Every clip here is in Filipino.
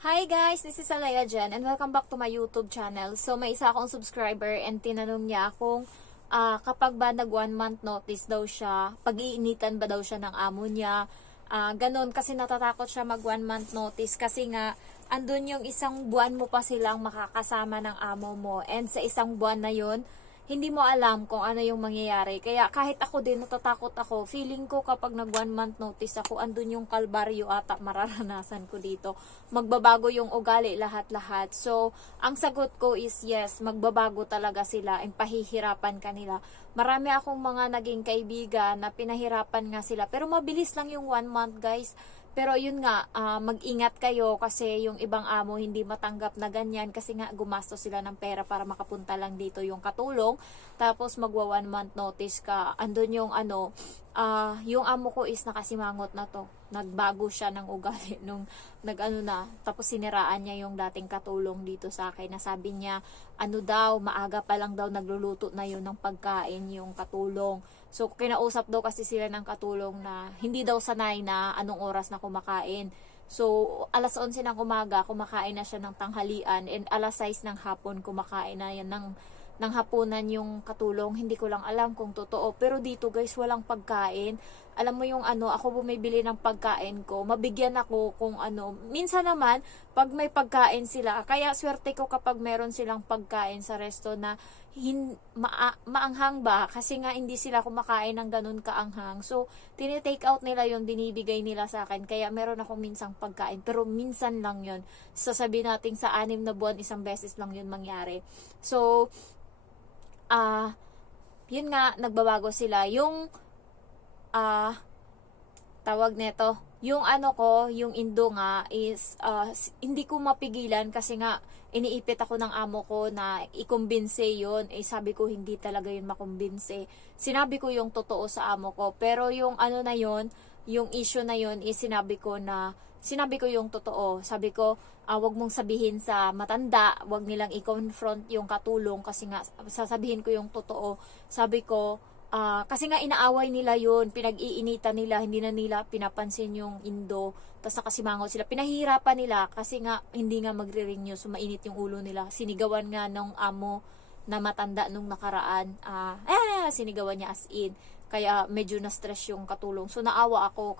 Hi guys, this is Alaya Jen and welcome back to my YouTube channel. So may isa akong subscriber and tinanong niya kung kapag ba nag 1 month notice daw siya, pag-iinitan ba daw siya ng amo niya. Ganun kasi natatakot siya mag 1 month notice kasi nga andun yung isang buwan mo pa silang makakasama ng amo mo and sa isang buwan na yun, hindi mo alam kung ano yung mangyayari. Kaya kahit ako din, natatakot ako. Feeling ko kapag nag 1 month notice ako, andun yung kalbaryo ata mararanasan ko dito. Magbabago yung ugali lahat-lahat. So, ang sagot ko is yes, magbabago talaga sila. Ang pahihirapan kanila. Marami akong mga naging kaibigan na pinahirapan nga sila. Pero mabilis lang yung 1 month guys. Pero yun nga, mag-ingat kayo kasi yung ibang amo hindi matanggap na ganyan kasi nga gumastos sila ng pera para makapunta lang dito yung katulong. Tapos magwa 1 month notice ka. Andun yung yung amo ko is nakasimangot na to. Nagbago siya ng ugali nung tapos siniraan niya yung dating katulong dito sa akin. Nasabi niya, maaga pa lang daw nagluluto na yun ng pagkain yung katulong. So, kinausap daw kasi sila ng katulong na hindi daw sanay na anong oras na kumakain. So, alas 11 ng umaga, kumakain na siya ng tanghalian and alas 6 ng hapon, kumakain na yan ng hapunan yung katulong. Hindi ko lang alam kung totoo. Pero dito guys, walang pagkain. Alam mo yung ako bumibili ng pagkain ko, mabigyan ako kung minsan naman, pag may pagkain sila, kaya swerte ko kapag meron silang pagkain sa resto na maanghang ba, kasi nga hindi sila kumakain ng ganun kaanghang. So, tinitake out nila yun, binibigay nila sa akin, kaya meron ako minsang pagkain, pero minsan lang yun. Sasabihin natin sa 6 na buwan, isang beses lang yun mangyari. So, yun nga, nagbabago sila. Yung tawag neto, yung yung Indo nga is hindi ko mapigilan kasi nga iniipit ako ng amo ko na ikumbinse yun. Sabi ko hindi talaga yun makumbinse. Sinabi ko yung totoo sa amo ko, pero yung na yun, yung issue na yun is sinabi ko yung totoo. Sabi ko, wag mong sabihin sa matanda, wag nilang i-confront yung katulong kasi nga sasabihin ko yung totoo. Sabi ko, kasi nga inaaway nila yun, pinag-iinitan nila, hindi na nila pinapansin yung Indo, tapos nakasimangot sila, pinahirapan nila kasi nga hindi nga magre-renew, so mainit yung ulo nila. Sinigawan nga ng amo na matanda nung nakaraan, sinigawan niya as in, kaya medyo na-stress yung katulong. So naawa ako,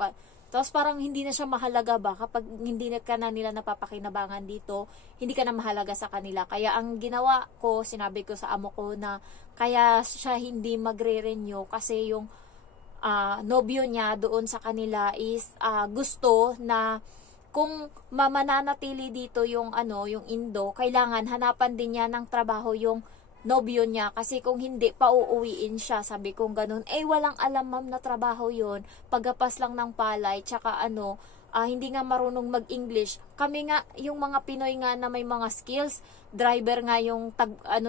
tapos parang hindi na siya mahalaga ba kapag hindi ka na nila napapakinabangan dito, hindi ka na mahalaga sa kanila. Kaya ang ginawa ko, sinabi ko sa amo ko na kaya siya hindi magre-renew kasi yung nobyo niya doon sa kanila is gusto na kung mamananatili dito yung yung Indo, kailangan hanapan din niya ng trabaho yung nobyo niya kasi kung hindi pauuwiin siya. Sabi kong ganun, walang alam ma'am na trabaho yon, pagapas lang ng palay, tsaka hindi nga marunong mag-English. Kami nga, yung mga Pinoy nga na may mga skills, driver nga yung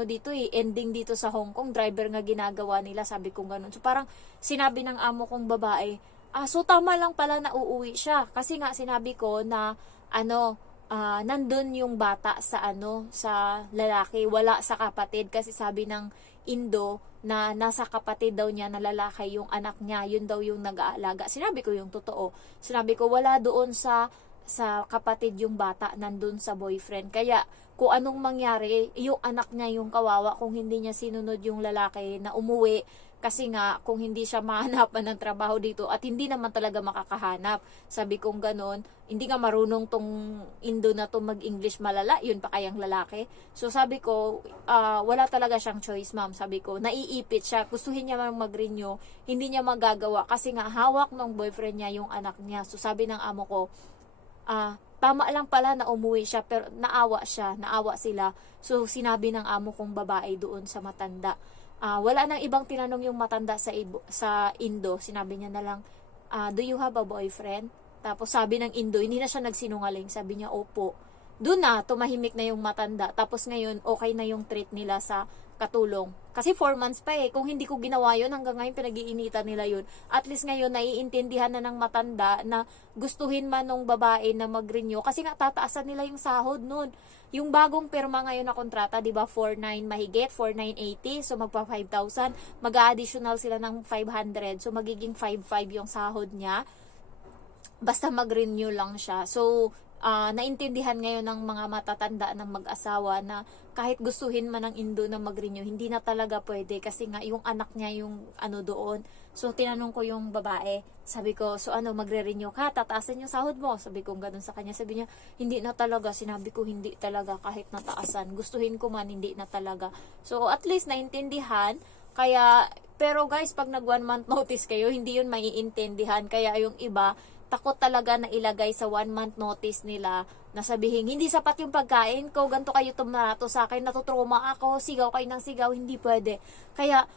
dito ending dito sa Hong Kong, driver nga ginagawa nila. Sabi kong ganun. So parang sinabi ng amo kong babae, so tama lang pala na uuwi siya kasi nga sinabi ko na nandun yung bata sa sa lalaki, wala sa kapatid kasi sabi ng Indo na nasa kapatid daw niya na lalaki yung anak niya, yun daw yung nag-aalaga. Sinabi ko yung totoo. Sinabi ko wala doon sa kapatid yung bata, nandun sa boyfriend. Kaya kung anong mangyari, yung anak niya yung kawawa kung hindi niya sinunod yung lalaki na umuwi. Kasi nga, kung hindi siya mahanapan ng trabaho dito at hindi naman talaga makakahanap. Sabi kong ganun, hindi nga marunong tong Indo na to mag-English malala, yun pa kayang lalaki. So sabi ko, wala talaga siyang choice ma'am. Sabi ko, naiipit siya, gustuhin niya mag-renew, hindi niya magagawa kasi nga hawak ng boyfriend niya yung anak niya. So sabi ng amo ko, tama lang pala na umuwi siya, pero naawa sila. So sinabi ng amo kong babae doon sa matanda, wala nang ibang tinanong yung matanda sa Indo. Sinabi niya na lang, do you have a boyfriend? Tapos sabi ng Indo, hindi na siya nagsinungaling. Sabi niya, opo. Doon na, tumahimik na yung matanda. Tapos ngayon, okay na yung treat nila sa katulong. Kasi 4 months pa Kung hindi ko ginawa yun, hanggang ngayon pinag-iinitan nila yun. At least ngayon, naiintindihan na ng matanda na gustuhin man ng babae na mag-renew. Kasi nga, tataasan nila yung sahod nun. Yung bagong pirma ngayon na kontrata, di ba, 4,900 mahigit, 4,980. So, magpa 5,000. Mag-additional sila ng 500. So, magiging 5,500 yung sahod niya. Basta mag-renew lang siya. So, naintindihan ngayon ng mga matatanda ng mag-asawa na kahit gustuhin man ng Indo na mag-renew, hindi na talaga pwede kasi nga yung anak niya yung ano doon. So, tinanong ko yung babae. Sabi ko, so ano, magre-renew ka? Tataasan yung sahod mo? Sabi ko, ganun sa kanya. Sabi niya, hindi na talaga. Sinabi ko, hindi talaga kahit nataasan. Gustuhin ko man, hindi na talaga. So, at least naintindihan. Kaya, pero guys, pag nag 1 month notice kayo, hindi yun maiintindihan. Kaya yung iba, takot talaga na ilagay sa 1 month notice nila na sabihin, hindi sapat yung pagkain ko, ganito kayo tumato sa akin, natutruma ako, sigaw kayo ng sigaw, hindi pwede. Kaya,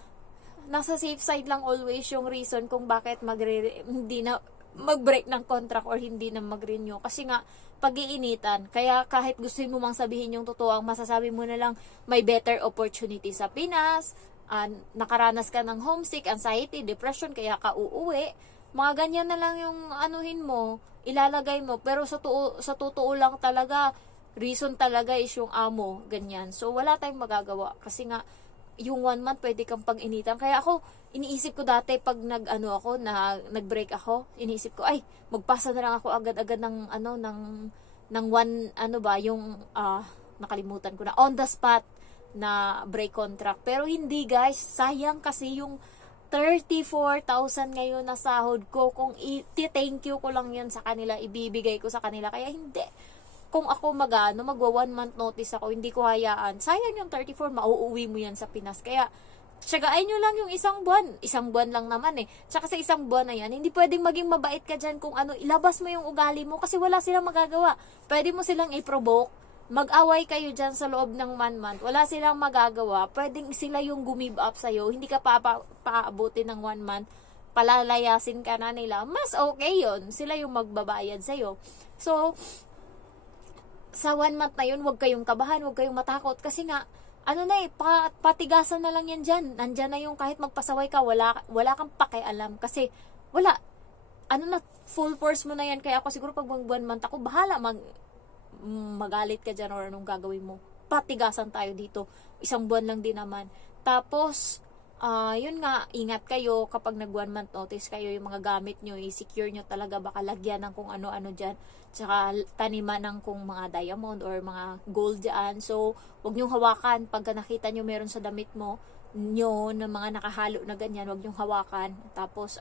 nasa safe side lang always yung reason kung bakit hindi na mag-break ng contract or hindi na mag-renew. Kasi nga, pag-iinitan. Kaya kahit gusto mo mang sabihin yung totoo, ang masasabi mo na lang, may better opportunity sa Pinas, nakaranas ka ng homesick, anxiety, depression, kaya ka uuwi. Mga ganyan na lang yung anuhin mo, ilalagay mo. Pero sa totoo lang talaga, reason talaga is yung amo, ganyan. So, wala tayong magagawa. Kasi nga, yung 1 month pwede kang pag-initan. Kaya ako, iniisip ko dati pag nag-break ako, iniisip ko, ay, magpasa na lang ako agad-agad ng, nakalimutan ko na, on the spot na break contract. Pero hindi guys, sayang kasi yung 34,000 ngayon na sahod ko, kung thank you ko lang yan sa kanila, ibibigay ko sa kanila, kaya hindi. Kung ako magwa 1 month notice ako, hindi ko hayaan. Sayang yung 34, mauuwi mo yan sa Pinas. Kaya, tsagain nyo lang yung isang buwan lang naman eh. Tsaka sa isang buwan na yan, hindi pwedeng maging mabait ka dyan kung ilabas mo yung ugali mo kasi wala silang magagawa. Pwede mo silang i-provoke, mag-away kayo dyan sa loob ng 1 month, wala silang magagawa, pwedeng sila yung gumib up sa'yo, hindi ka paabutin ng 1 month, palalayasin ka na nila, mas okay yon, sila yung magbabayad sa'yo. So, sa 1 month na yun, huwag kayong kabahan, huwag kayong matakot, kasi nga, patigasan na lang yan dyan, nandyan na yung kahit magpasaway ka, wala kang pakialam, kasi, full force mo na yan, kaya ako siguro pag 1 month ako, bahala magalit ka dyan or anong gagawin mo. Patigasan tayo dito. Isang buwan lang din naman. Tapos, yun nga, ingat kayo kapag nag 1 month notice kayo, yung mga gamit nyo, i-secure nyo talaga, baka lagyan ng kung ano-ano dyan. Tsaka, taniman ng kung mga diamond or mga gold dyan. So, huwag nyo hawakan. Pagka nakita nyo meron sa damit mo, na mga nakahalo na ganyan, huwag nyo hawakan. Tapos,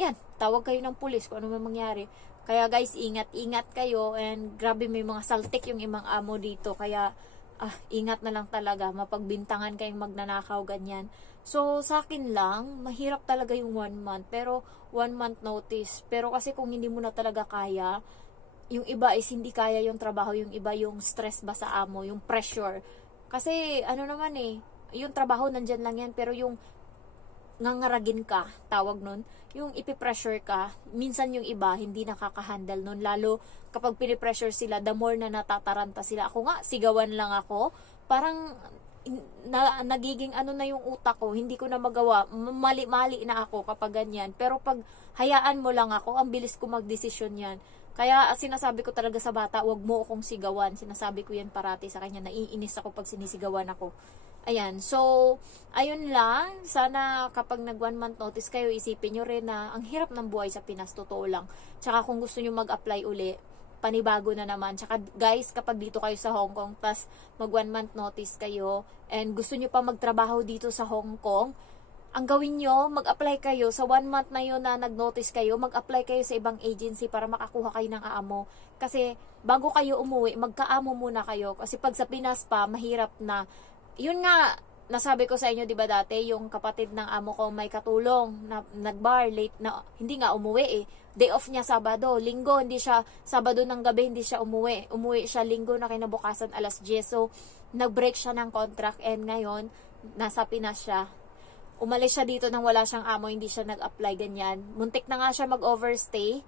yan, tawag kayo ng pulis kung ano may mangyari. Kaya guys, ingat-ingat kayo, and grabe may mga saltik yung imang amo dito, kaya ingat na lang talaga, mapagbintangan kayong magnanakaw, ganyan. So, sa akin lang, mahirap talaga yung 1 month, pero 1 month notice. Pero kasi kung hindi mo na talaga kaya, yung iba is hindi kaya yung trabaho, yung iba yung stress ba sa amo, yung pressure. Kasi, yung trabaho nandyan lang yan, pero yung ngangaragin ka, tawag nun, yung ipipressure ka, minsan yung iba, hindi nakaka-handle nun, lalo kapag pinipressure sila, the more na natataranta sila. Ako nga, sigawan lang ako, parang, nagiging na yung utak ko, hindi ko na magawa, mali-mali na ako kapag ganyan, pero pag hayaan mo lang ako, ang bilis ko magdesisyon yan. Kaya sinasabi ko talaga sa bata, wag mo akong sigawan, sinasabi ko yan parati sa kanya, naiinis ako pag sinisigawan ako. Ayan, so, ayun lang, sana kapag nag 1 month notice kayo, isipin nyo rin na ang hirap ng buhay sa Pinas, totoo lang. Tsaka kung gusto nyo mag-apply uli, panibago na naman. Tsaka guys, kapag dito kayo sa Hong Kong, tas mag 1 month notice kayo, and gusto nyo pa magtrabaho dito sa Hong Kong, ang gawin nyo, mag-apply kayo, sa 1 month na yun na nag-notice kayo, mag-apply kayo sa ibang agency para makakuha kayo ng amo. Kasi, bago kayo umuwi, magka-amo muna kayo. Kasi pag sa Pinas pa, mahirap na. Yun nga, nasabi ko sa inyo, di ba dati, yung kapatid ng amo ko may katulong, na nag-bar, late na, hindi nga umuwi eh. Day off niya Sabado, Linggo, hindi siya, Sabado ng gabi, hindi siya umuwi. Umuwi siya Linggo na kinabukasan alas 10. So, nag-break siya ng contract, and ngayon, nasa Pinas siya. Umalis siya dito nang wala siyang amo, hindi siya nag-apply, ganyan. Muntik na nga siya mag-overstay,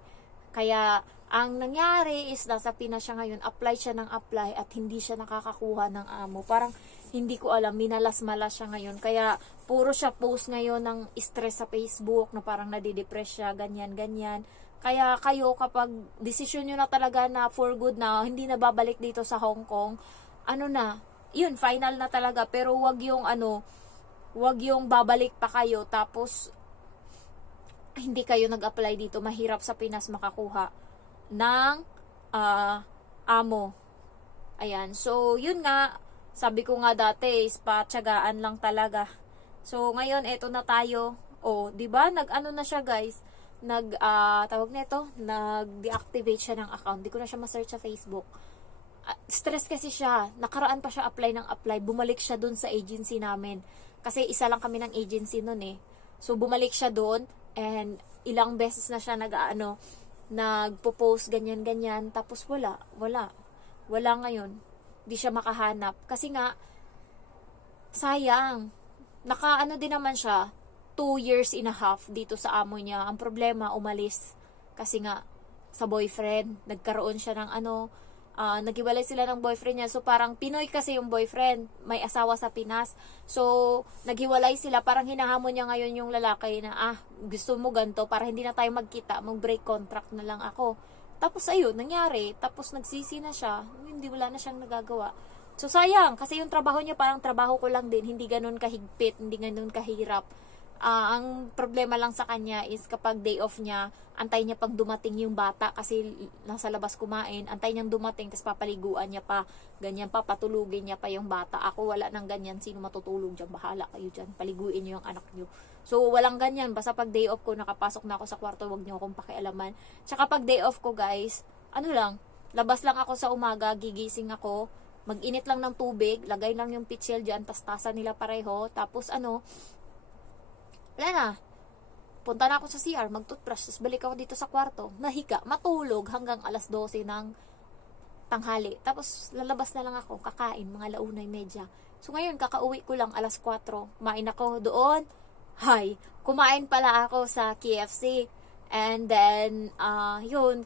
kaya, ang nangyari is nasa Pinas siya ngayon, apply siya ng apply at hindi siya nakakakuha ng amo. Parang hindi ko alam, minalas-malas siya ngayon. Kaya puro siya post ngayon ng stress sa Facebook na parang nadidepress siya, ganyan-ganyan. Kaya kayo kapag desisyon nyo na talaga na for good na, hindi na babalik dito sa Hong Kong, yun, final na talaga. Pero wag yung babalik pa kayo tapos hindi kayo nag-apply dito, mahirap sa Pinas makakuha ng amo. Ayan. So, yun nga, sabi ko nga dati, is patyagaan lang talaga. So, ngayon, eto na tayo. O, di ba? Nag-ano na siya, guys. Tawag nito, nag-deactivate siya ng account. Di ko na siya ma-search sa Facebook. Stress kasi siya. Nakaraan pa siya apply ng apply. Bumalik siya dun sa agency namin. Kasi isa lang kami ng agency nun eh. So, bumalik siya dun. And, ilang beses na siya nagpo-post, ganyan-ganyan. Tapos, wala ngayon. Di siya makahanap. Kasi nga, sayang. Nakaano din naman siya, 2 years and a half dito sa amo niya. Ang problema, umalis. Kasi nga, sa boyfriend, nagkaroon siya ng naghiwalay sila ng boyfriend niya. So, parang Pinoy kasi yung boyfriend. May asawa sa Pinas. So, naghiwalay sila. Parang hinahamon niya ngayon yung lalaki na, gusto mo ganito para hindi na tayo magkita. Mag-break contract na lang ako. Tapos, ayun, nangyari. Tapos, nagsisi na siya. Wala na siyang nagagawa. So, sayang. Kasi yung trabaho niya, parang trabaho ko lang din. Hindi ganun kahigpit. Hindi ganun kahirap. Ang problema lang sa kanya is kapag day off niya, antay niya pag dumating yung bata kasi nasa labas kumain, antay niyang dumating, tapos papaliguan niya pa, ganyan pa, patulugin niya pa yung bata. Ako wala nang ganyan, sino matutulog dyan, bahala kayo dyan, paliguin niyo yung anak niyo. So walang ganyan, basta pag day off ko, nakapasok na ako sa kwarto, wag niyo akong pakialaman. Tsaka pag day off ko guys, labas lang ako sa umaga, gigising ako, mag-init lang ng tubig, lagay lang yung pitchel dyan, tastasan nila pareho, tapos wala na. Punta na ako sa CR, mag-toothbrush, tapos balik ako dito sa kwarto, mahiga, matulog hanggang alas 12 ng tanghali. Tapos lalabas na lang ako, kakain, mga 1:30. So ngayon, kakauwi ko lang alas 4. Kumain ako doon. Kumain pala ako sa KFC. And then,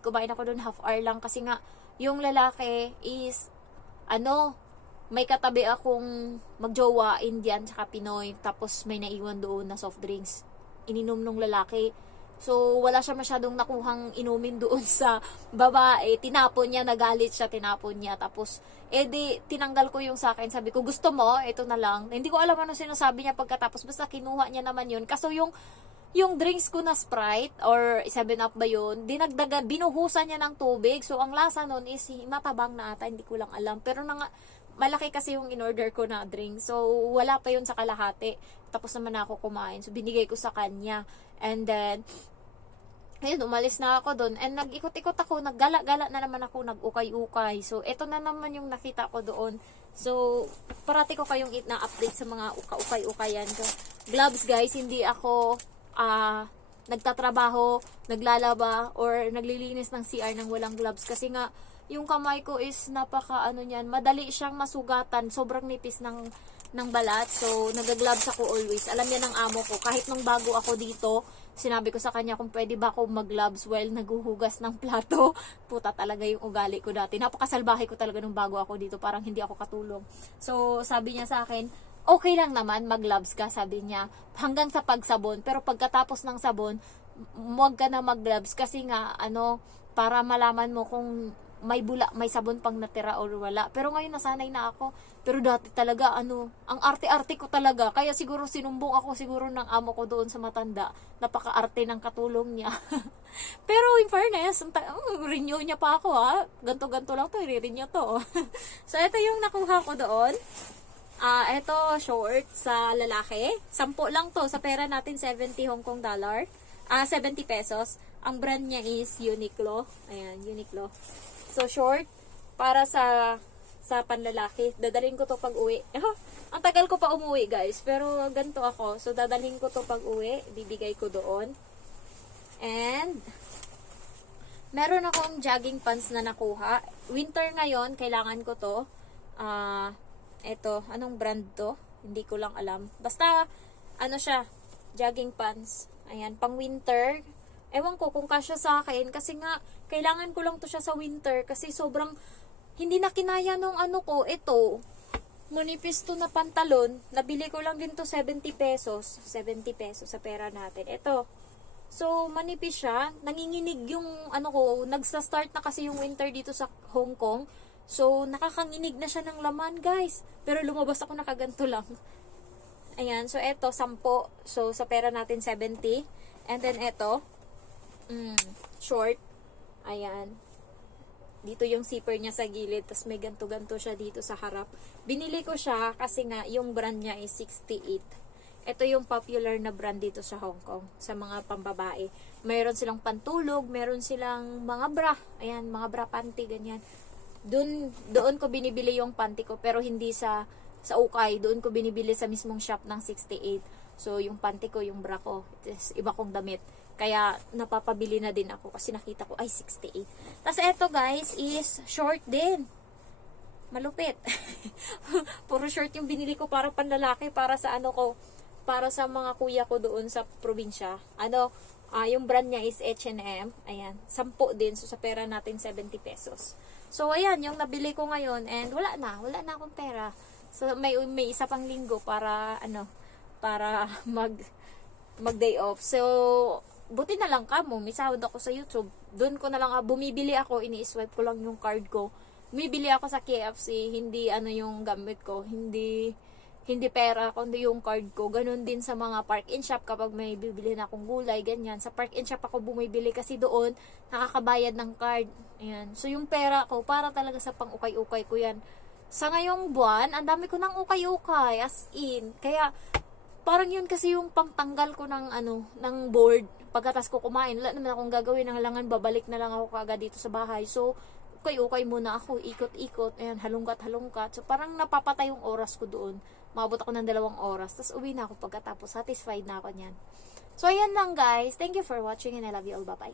kumain ako doon half hour lang kasi nga, yung lalaki is, may katabi akong magjowa, Indian, tsaka Pinoy. Tapos may naiwan doon na soft drinks. Ininom nung lalaki. So, wala siya masyadong nakuhang inumin doon sa babae. Tinapon niya, nagalit siya, tinapon niya. Tapos, tinanggal ko yung sa akin. Sabi ko, gusto mo? Ito na lang. Hindi ko alam ano sinasabi niya pagkatapos. Basta kinuha niya naman yun. Kaso yung drinks ko na Sprite or 7-Up ba yun, dinagdagan, binuhusan niya ng tubig. So, ang lasa nun is matabang na ata. Hindi ko lang alam. Pero malaki kasi yung in-order ko na drink. So, wala pa yun sa kalahati. Tapos naman ako kumain. So, binigay ko sa kanya. And then, ayun, umalis na ako doon. And nag-ikot-ikot ako. Naggala-gala na naman ako. Nag-ukay-ukay. So, eto na naman yung nakita ko doon. So, parati ko kayong na-update sa mga ukay-ukayan ko. Gloves, guys. Hindi ako nagtatrabaho, naglalaba, or naglilinis ng CR ng walang gloves. Kasi nga, yung kamay ko is niyan, madali siyang masugatan, sobrang nipis ng balat. So, nag-gloves ako always. Alam niya ng amo ko, kahit nung bago ako dito, sinabi ko sa kanya kung pwede ba ako mag-gloves while naghuhugas ng plato. Puta talaga yung ugali ko dati. Napakasalbahe ko talaga nung bago ako dito, parang hindi ako katulong. So, sabi niya sa akin, okay lang naman mag-gloves ka, sabi niya, hanggang sa pagsabon. Pero pagkatapos ng sabon, huwag ka na mag-gloves kasi nga, para malaman mo kung may sabon pang natira or wala. Pero ngayon nasanay na ako. Pero dati talaga, ang arte-arte ko talaga. Kaya siguro sinumbong ako siguro ng amo ko doon sa matanda. Napaka-arte ng katulong niya. Pero in fairness, renew niya pa ako ha. Ganto-ganto lang to, i-renew to. So, ito yung nakuha ko doon. Ito, short sa lalaki. 10 lang to. Sa pera natin, 70 Hong Kong dollar. 70 pesos. Ang brand niya is Uniqlo. Ayan, Uniqlo. So, short, para sa panlalaki. Dadalhin ko to pag uwi. Ang tagal ko pa umuwi, guys. Pero, ganito ako. So, dadalhin ko to pag uwi. Bibigay ko doon. And, meron akong jogging pants na nakuha. Winter ngayon, kailangan ko to. Ito, anong brand to? Hindi ko lang alam. Basta, siya, jogging pants. Ayan, pang winter. Ewan ko kung kasya sa akin kasi nga kailangan ko lang to siya sa winter kasi sobrang hindi na kinaya nung ko. Ito, manipis to na pantalon. Nabili ko lang din to 70 pesos. 70 pesos sa pera natin. Ito. So, manipis siya. Nanginginig yung ko. Nagsa-start na kasi yung winter dito sa Hong Kong. So, nakakanginig na siya ng laman, guys. Pero lumabas ako nakaganto lang. Ayan. So, ito, 10. So, sa pera natin, 70. And then, ito, short. Ayan. Dito yung zipper niya sa gilid, tapos may ganto-ganto siya dito sa harap. Binili ko siya kasi nga yung brand niya is 68. Ito yung popular na brand dito sa Hong Kong, sa mga pambabae. Mayroon silang pantulog, meron silang mga bra. Ayan, mga bra panty, ganyan. Doon ko binibili yung panty ko, pero hindi sa ukay. Doon ko binibili sa mismong shop ng 68. So, yung panty ko, yung bra ko, iba kong damit. Kaya, napapabili na din ako kasi nakita ko, ay, 68. Tapos, eto guys, is short din. Malupit. Puro short yung binili ko para panlalaki, para sa ano ko, para sa mga kuya ko doon sa probinsya. Yung brand niya is H&M. Ayan, 10 din. So, sa pera natin, 70 pesos. So, ayan, yung nabili ko ngayon, and wala na akong pera. So, may isa pang linggo para, para mag day off. So, buti na lang kamo, may sahod ako sa YouTube. Doon ko na lang, bumibili ako, ini-swipe ko lang yung card ko. Bumibili ako sa KFC, hindi yung gamit ko, hindi pera, kundi yung card ko. Ganun din sa mga park and shop kapag may bibili na akong gulay, ganyan. Sa park and shop ako bumibili kasi doon nakakabayad ng card. Ayan. So yung pera ko para talaga sa pang-ukay-ukay ko yan. Sa ngayong buwan, ang dami ko ng ukay-ukay, as in. Kaya parang yun kasi yung pangtanggal ko ng board. Pagkatas ko kumain, wala naman akong gagawin, ng halangan, babalik na lang ako kagad dito sa bahay. So ukay-ukay muna ako, ikot-ikot, ayan, halungkat-halungkat. So parang napapatay yung oras ko doon. Maabot ako ng 2 oras. Tapos uwi na ako pagkatapos. Satisfied na ako niyan. So, ayan lang guys. Thank you for watching and I love you all. Bye-bye.